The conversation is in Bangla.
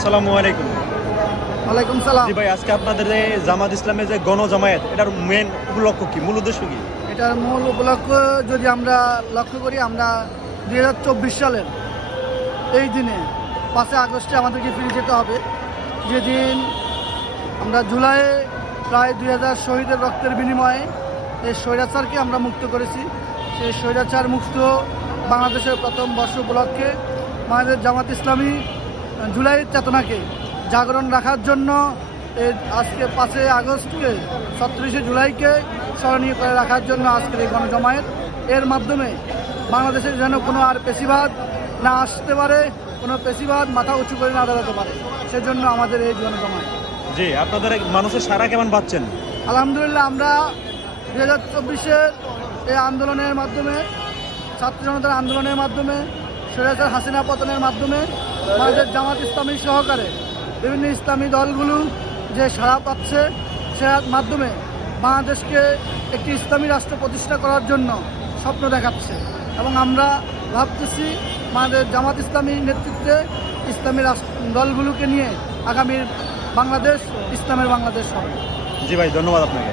আসসালামু আলাইকুম। ওয়ালাইকুম সালাম। জি ভাই, আজকে আপনাদের যে জামাত ইসলামের যে গণজামায়াত, এটার মেন উপলক্ষ্য কি, মূল উদ্দেশ্য কি? এটার মূল উপলক্ষ্য যদি আমরা লক্ষ্য করি, আমরা 2024 সালের এই দিনে 5 আগস্টে আমাদেরকে ফিরে যেতে হবে, যেদিন আমরা জুলাইয়ে প্রায় 2000 শহীদের রক্তের বিনিময়ে এই স্বৈরাচারকে আমরা মুক্ত করেছি। সেই স্বৈরাচার মুক্ত বাংলাদেশের প্রথম বর্ষ উপলক্ষে আমাদের জামাত ইসলামী জুলাইয়ের চেতনাকে জাগরণ রাখার জন্য আজকে 5 আগস্টকে 37 জুলাইকে স্মরণীয় করে রাখার জন্য আজকের এই গণজমায়েত। এর মাধ্যমে বাংলাদেশের যেন কোনো আর পেশিবাদ না আসতে পারে, কোনো পেশিবাদ মাথা উঁচু করে না দাঁড়াতে পারে, সেজন্য আমাদের এই গণজমায়েত। জি, আপনাদের মানুষের সাড়া কেমন পাচ্ছেন? আলহামদুলিল্লাহ, আমরা 2024-এর এই আন্দোলনের মাধ্যমে, ছাত্র জনতার আন্দোলনের মাধ্যমে, স্বৈরাচার হাসিনা পতনের মাধ্যমে আমাদের জামাত ইসলামী সহকারে বিভিন্ন ইসলামী দলগুলো যে সাড়া পাচ্ছে, সেটার মাধ্যমে বাংলাদেশকে একটি ইসলামী রাষ্ট্র প্রতিষ্ঠা করার জন্য স্বপ্ন দেখাচ্ছে। এবং আমরা ভাবতেছি আমাদের জামাত ইসলামী নেতৃত্বে ইসলামী দলগুলোকে নিয়ে আগামীর বাংলাদেশ ইসলামের বাংলাদেশ হবে। জি ভাই, ধন্যবাদ আপনাকে।